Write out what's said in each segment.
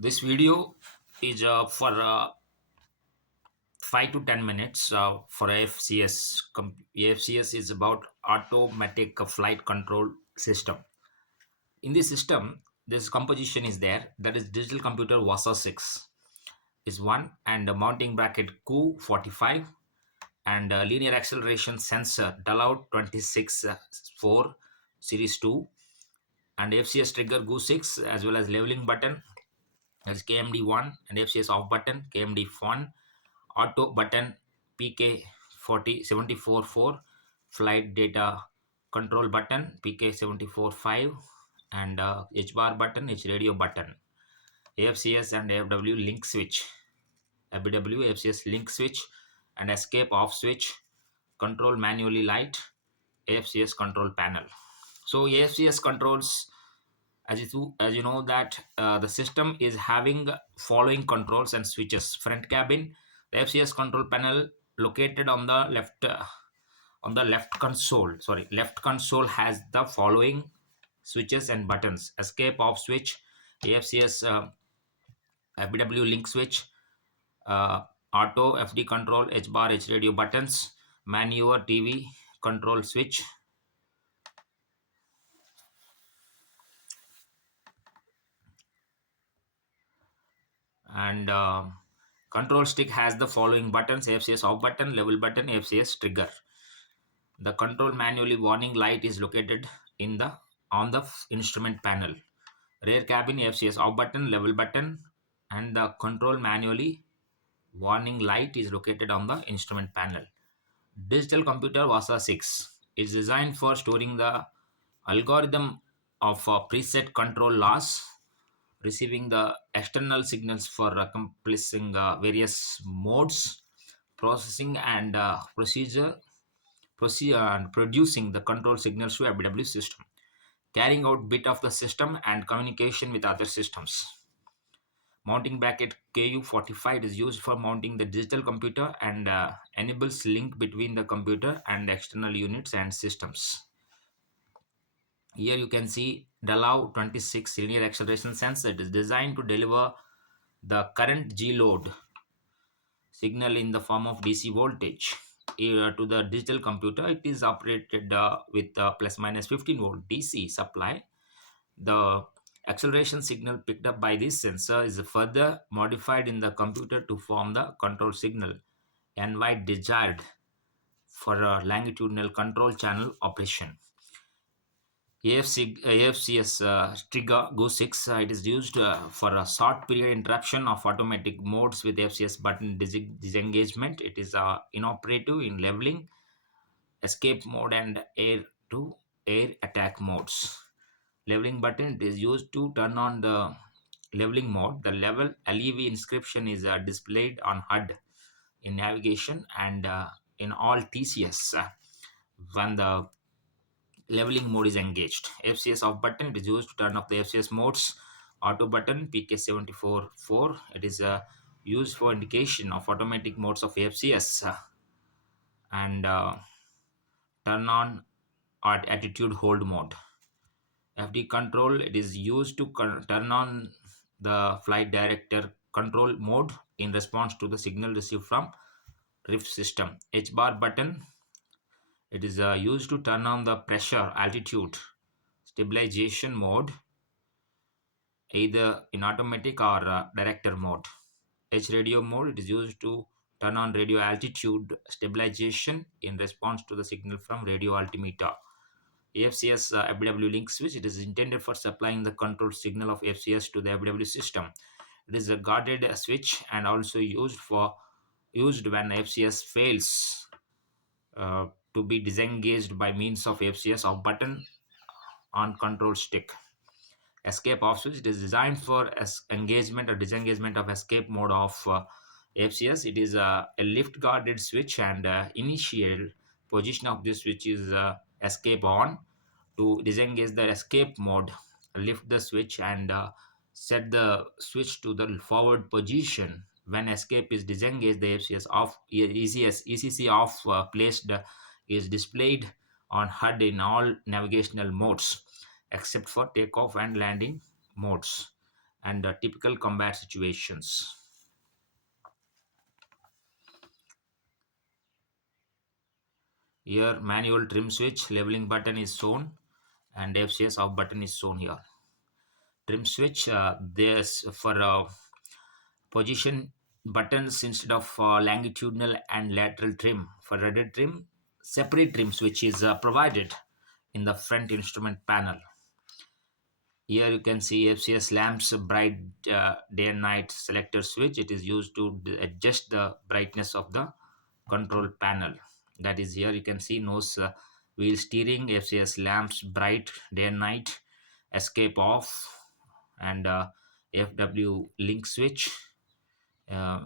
This video is for 5 to 10 minutes for AFCS. AFCS is about automatic flight control system. In this system, this composition is there. That is digital computer WASA 6 is one, and the mounting bracket Q45, and linear acceleration sensor Dalout 26 4 series 2, and FCS trigger GO6, as well as leveling button, that's KMD1, and FCS off button KMD1, auto button PK 404 flight data control button PK 745, and H bar button, H radio button, AFCS and AFW link switch, ABW AFCS link switch, and escape off switch, control manually light, AFCS control panel. So AFCS controls, as you know that the system is having following controls and switches. Front cabin, the FCS control panel located on the left console. Sorry, left console has the following switches and buttons: escape off switch, AFCS FBW link switch, auto FD control, H bar H radio buttons, maneuver TV control switch, and control stick has the following buttons: AFCS off button, level button, AFCS trigger. The control manually warning light is located in the on the instrument panel. Rear cabin, AFCS off button, level button, and the control manually warning light is located on the instrument panel. Digital computer WASA 6 is designed for storing the algorithm of preset control laws, receiving the external signals for accomplishing various modes, processing and and producing the control signals to ABW system, carrying out bit of the system and communication with other systems. Mounting bracket KU45 is used for mounting the digital computer and enables link between the computer and external units and systems. Here you can see Dalow 26 linear acceleration sensor. It is designed to deliver the current G load signal in the form of DC voltage to the digital computer. It is operated with plus minus 15 volt DC supply. The acceleration signal picked up by this sensor is further modified in the computer to form the control signal NY desired for a longitudinal control channel operation. AFCS trigger GO6, it is used for a short period interruption of automatic modes with FCS button disengagement. It is inoperative in leveling, escape mode, and air to air attack modes. Leveling button, it is used to turn on the leveling mode. The level LEV inscription is displayed on HUD in navigation and in all TCS when the leveling mode is engaged. FCS off button, it is used to turn off the FCS modes. Auto button PK 744, it is used for indication of automatic modes of FCS and turn on at attitude hold mode. FD control, it is used to turn on the flight director control mode in response to the signal received from RIF system. H bar button, it is used to turn on the pressure altitude stabilization mode either in automatic or director mode. H radio mode, it is used to turn on radio altitude stabilization in response to the signal from radio altimeter. AFCS FW link switch, it is intended for supplying the control signal of FCS to the FW system. It is a guarded switch and also used when FCS fails to be disengaged by means of FCS off button on control stick. Escape off switch, it is designed for engagement or disengagement of escape mode of FCS. It is a lift guarded switch, and initial position of this switch is escape on. To disengage the escape mode, lift the switch and set the switch to the forward position. When escape is disengaged, the FCS off ECC off placed is displayed on HUD in all navigational modes except for takeoff and landing modes. and typical combat situations. Here, manual trim switch, leveling button is shown, and FCS off button is shown here. Trim switch, there's for position buttons instead of longitudinal and lateral trim. For rudder trim, separate trim switch is provided in the front instrument panel. Here you can see FCS lamps bright day and night selector switch. It is used to adjust the brightness of the control panel. That is, here you can see nose wheel steering, FCS lamps bright day and night, escape off, and FW link switch, uh,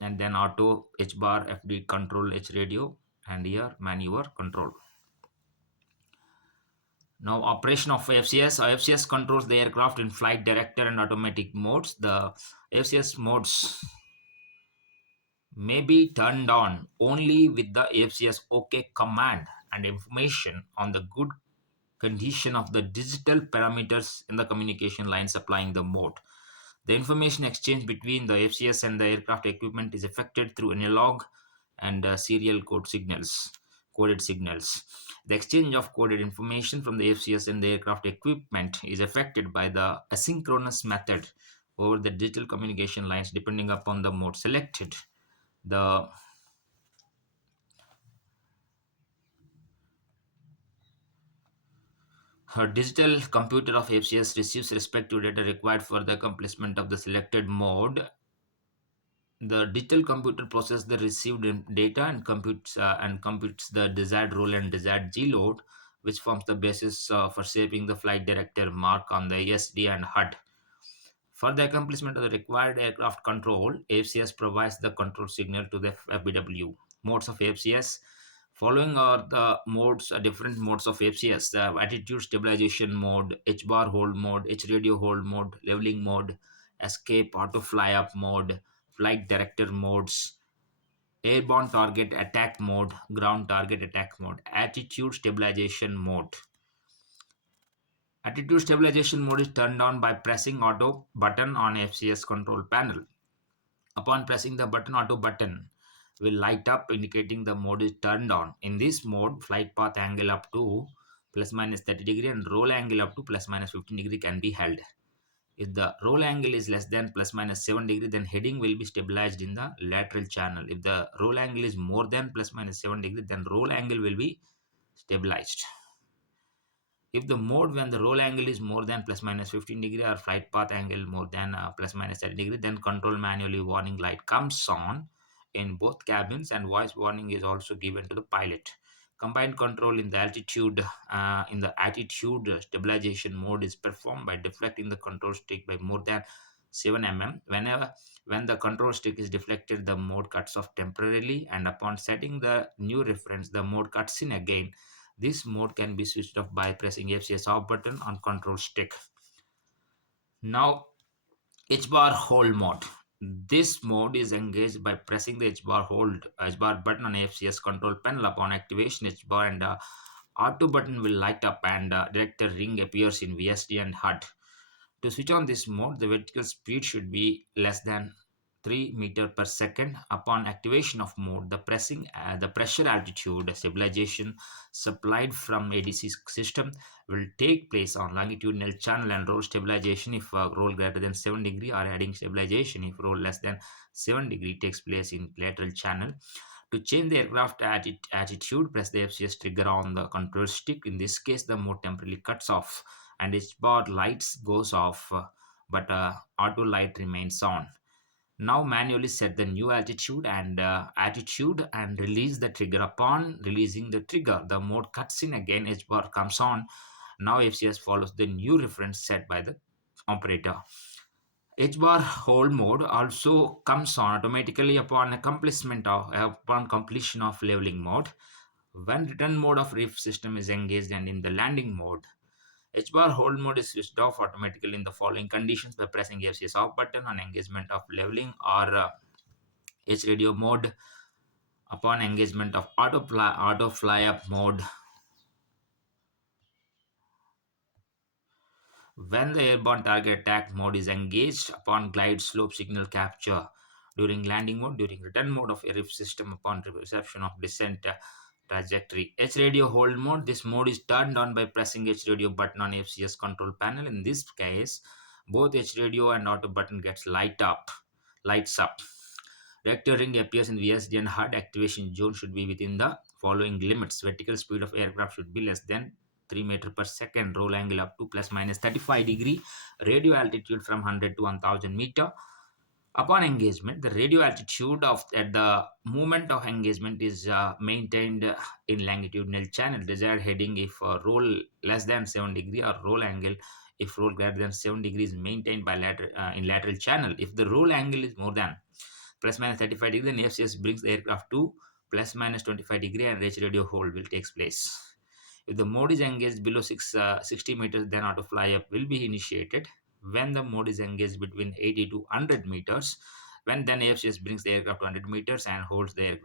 and then auto H bar FD control H radio, and here maneuver control. Now, operation of FCS. FCS controls the aircraft in flight director and automatic modes. The FCS modes may be turned on only with the FCS OK command and information on the good condition of the digital parameters in the communication line supplying the mode. The information exchange between the FCS and the aircraft equipment is effected through analog and serial coded signals. The exchange of coded information from the FCS and the aircraft equipment is effected by the asynchronous method over the digital communication lines depending upon the mode selected. The digital computer of FCS receives respective data required for the accomplishment of the selected mode. The digital computer processes the received data and computes the desired role and desired G load, which forms the basis for shaping the flight director mark on the ESD and HUD. For the accomplishment of the required aircraft control, AFCS provides the control signal to the FBW. Modes of AFCS. Following are the different modes of AFCS: the attitude stabilization mode, H bar hold mode, H radio hold mode, leveling mode, escape auto fly up mode, flight director modes, airborne target attack mode, ground target attack mode, attitude stabilization mode. Attitude stabilization mode is turned on by pressing auto button on FCS control panel. Upon pressing the button, auto button will light up indicating the mode is turned on. In this mode, flight path angle up to plus minus 30 degree and roll angle up to plus minus 15 degree can be held. If the roll angle is less than plus minus 7 degree, then heading will be stabilized in the lateral channel. If the roll angle is more than plus minus 7 degree, then roll angle will be stabilized. If the mode when the roll angle is more than plus minus 15 degree or flight path angle more than plus minus 30 degree, then control manually warning light comes on in both cabins and voice warning is also given to the pilot. Combined control in the attitude stabilization mode is performed by deflecting the control stick by more than 7 mm. When the control stick is deflected, the mode cuts off temporarily, and upon setting the new reference, the mode cuts in again. This mode can be switched off by pressing FCS off button on control stick. Now, H bar hold mode. This mode is engaged by pressing the H bar button on FCS control panel. Upon activation, H bar and R2 button will light up and director ring appears in VSD and HUD. To switch on this mode, the vertical speed should be less than 3 meter per second. Upon activation of mode, the pressure altitude stabilization supplied from ADC system will take place on longitudinal channel, and roll stabilization if roll greater than 7 degree, or heading stabilization if roll less than 7 degree takes place in lateral channel. To change the aircraft attitude, press the FCS trigger on the control stick. In this case, the mode temporarily cuts off and H bar lights goes off, but auto light remains on. Now manually set the new altitude and attitude and release the trigger. Upon releasing the trigger, the mode cuts in again, H bar comes on. Now FCS follows the new reference set by the operator. H bar hold mode also comes on automatically upon completion of leveling mode. When return mode of reef system is engaged and in the landing mode, H bar hold mode is switched off automatically in the following conditions: by pressing FCS off button on engagement of leveling or H radio mode, upon engagement of auto fly up mode, When the airborne target attack mode is engaged upon glide slope signal capture, during landing mode, during return mode of airlift system upon reception of descent trajectory. H radio hold mode. This mode is turned on by pressing H radio button on FCS control panel. In this case, both H radio and auto button gets lights up. Reactor ring appears in VSD and hard activation zone should be within the following limits. Vertical speed of aircraft should be less than 3 meter per second. Roll angle up to plus minus 35 degree. Radio altitude from 100 to 1000 meter. Upon engagement, the radio altitude of at the moment of engagement is maintained in longitudinal channel. Desired heading if roll less than 7 degree, or roll angle if roll greater than 7 degrees maintained by in lateral channel. If the roll angle is more than plus minus 35 degree, then FCS brings the aircraft to plus minus 25 degree and range radio hold will take place. If the mode is engaged below 60 meters, then auto fly up will be initiated. When the mode is engaged between 80 to 100 meters, when then AFCS brings the aircraft to 100 meters and holds the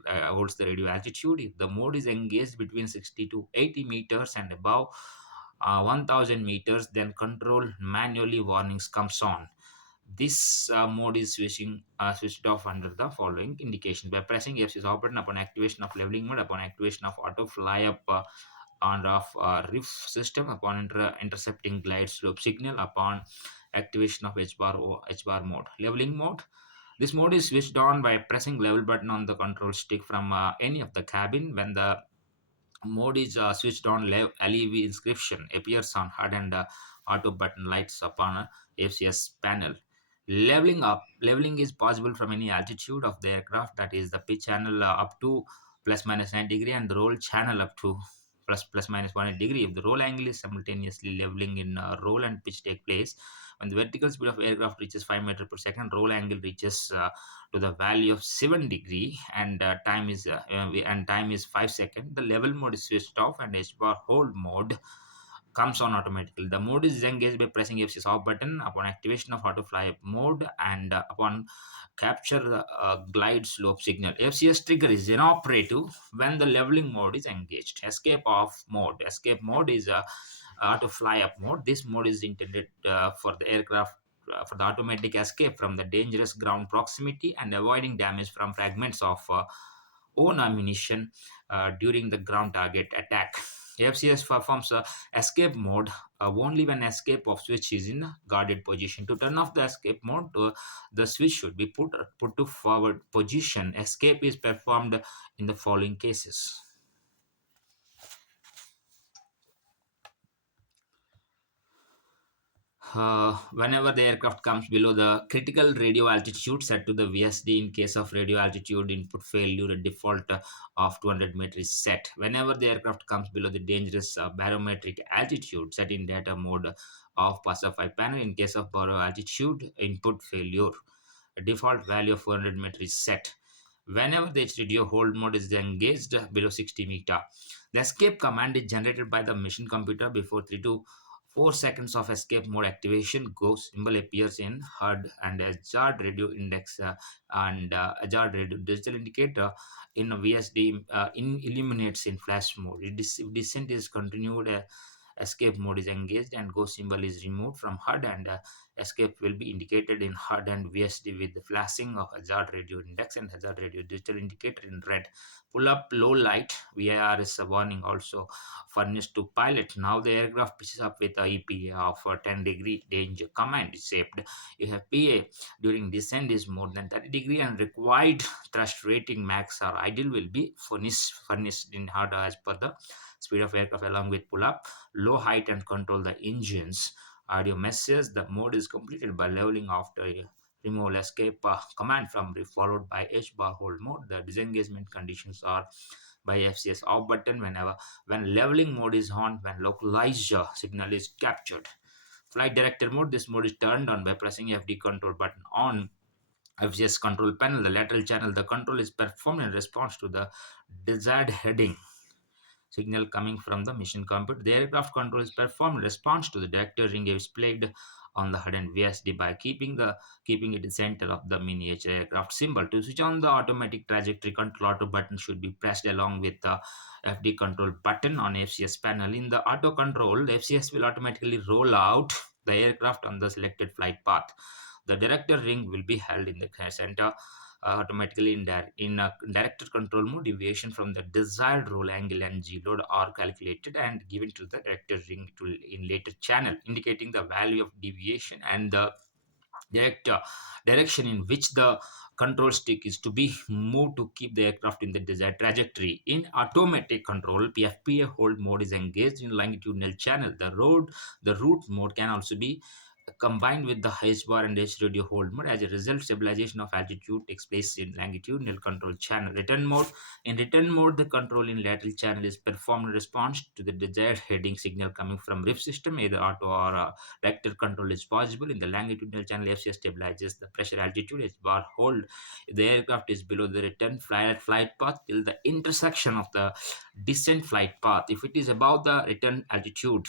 radio altitude. If the mode is engaged between 60 to 80 meters and above 1000 meters, then control manually warnings comes on. This mode is switched off under the following indication: by pressing F6 off button upon activation of leveling mode, upon activation of auto fly up on of RIF system, upon intercepting glide slope signal, upon activation of H bar mode. Leveling mode. This mode is switched on by pressing level button on the control stick from any of the cabin. When the mode is switched on, LEV inscription appears on HUD and auto button lights upon a FCS panel. Leveling is possible from any altitude of the aircraft, that is the pitch channel up to plus minus 9 degree and the roll channel up to plus minus 1 degree. If the roll angle is simultaneously leveling in roll and pitch take place, when the vertical speed of aircraft reaches 5 meter per second, roll angle reaches to the value of 7 degree and time is 5 seconds. The level mode is switched off and H bar hold mode comes on automatically. The mode is engaged by pressing FC's off button upon activation of auto fly mode and upon capture the glide slope signal. FCS trigger is inoperative when the leveling mode is engaged. Escape off mode. Escape mode is auto fly up mode. This mode is intended for the aircraft for the automatic escape from the dangerous ground proximity and avoiding damage from fragments of own ammunition during the ground target attack. FCS performs escape mode only when escape of switch is in guarded position. To turn off the escape mode, the switch should be put to forward position. Escape is performed in the following cases. Whenever the aircraft comes below the critical radio altitude set to the VSD. In case of radio altitude input failure, a default of 200 meters is set. Whenever the aircraft comes below the dangerous barometric altitude set in data mode of pacify panel. In case of borrow altitude input failure, a default value of 400 meters is set. Whenever the HDDO hold mode is engaged below 60 meter, the escape command is generated by the mission computer before 3 to 4 seconds of escape mode activation. Go symbol appears in HUD and hazard radio index and hazard radio digital indicator in VSD illuminates in flash mode. If descent is continued, escape mode is engaged and go symbol is removed from HUD and escape will be indicated in HUD and VSD with the flashing of hazard radio index and hazard radio digital indicator in red. Pull up low light VIR is a warning also furnished to pilot. Now the aircraft pitches up with a EPA of 10-degree danger. Command is saved. If PA during descent is more than 30 degree and required thrust rating max or idle will be furnished in HUD as per the speed of aircraft along with pull up, low height and control the engines. Audio message. The mode is completed by leveling after a removal escape command from followed by H bar hold mode. The disengagement conditions are by FCS off button when leveling mode is on, when localized signal is captured. Flight director mode. This mode is turned on by pressing FD control button on FCS control panel. The lateral channel. The control is performed in response to the desired heading signal coming from the mission computer. The aircraft control is performed in response to the director ring displayed on the HUD and VSD by keeping it in the center of the miniature aircraft symbol. To switch on the automatic trajectory control, auto button should be pressed along with the FD control button on FCS panel. In the auto control, FCS will automatically roll out the aircraft on the selected flight path. The director ring will be held in the center automatically in a director control mode. Deviation from the desired roll angle and g load are calculated and given to the director ring to in later channel, indicating the value of deviation and the direct direction in which the control stick is to be moved to keep the aircraft in the desired trajectory. In automatic control, PFPA hold mode is engaged in longitudinal channel. The route mode can also be combined with the H bar and H radio hold mode. As a result, stabilization of altitude takes place in longitudinal control channel. Return mode. In return mode, the control in lateral channel is performed in response to the desired heading signal coming from RIF system. Either auto or vector control is possible. In the longitudinal channel, FCS stabilizes the pressure altitude H bar hold. If the aircraft is below the return flight path till the intersection of the descent flight path. If it is above the return altitude,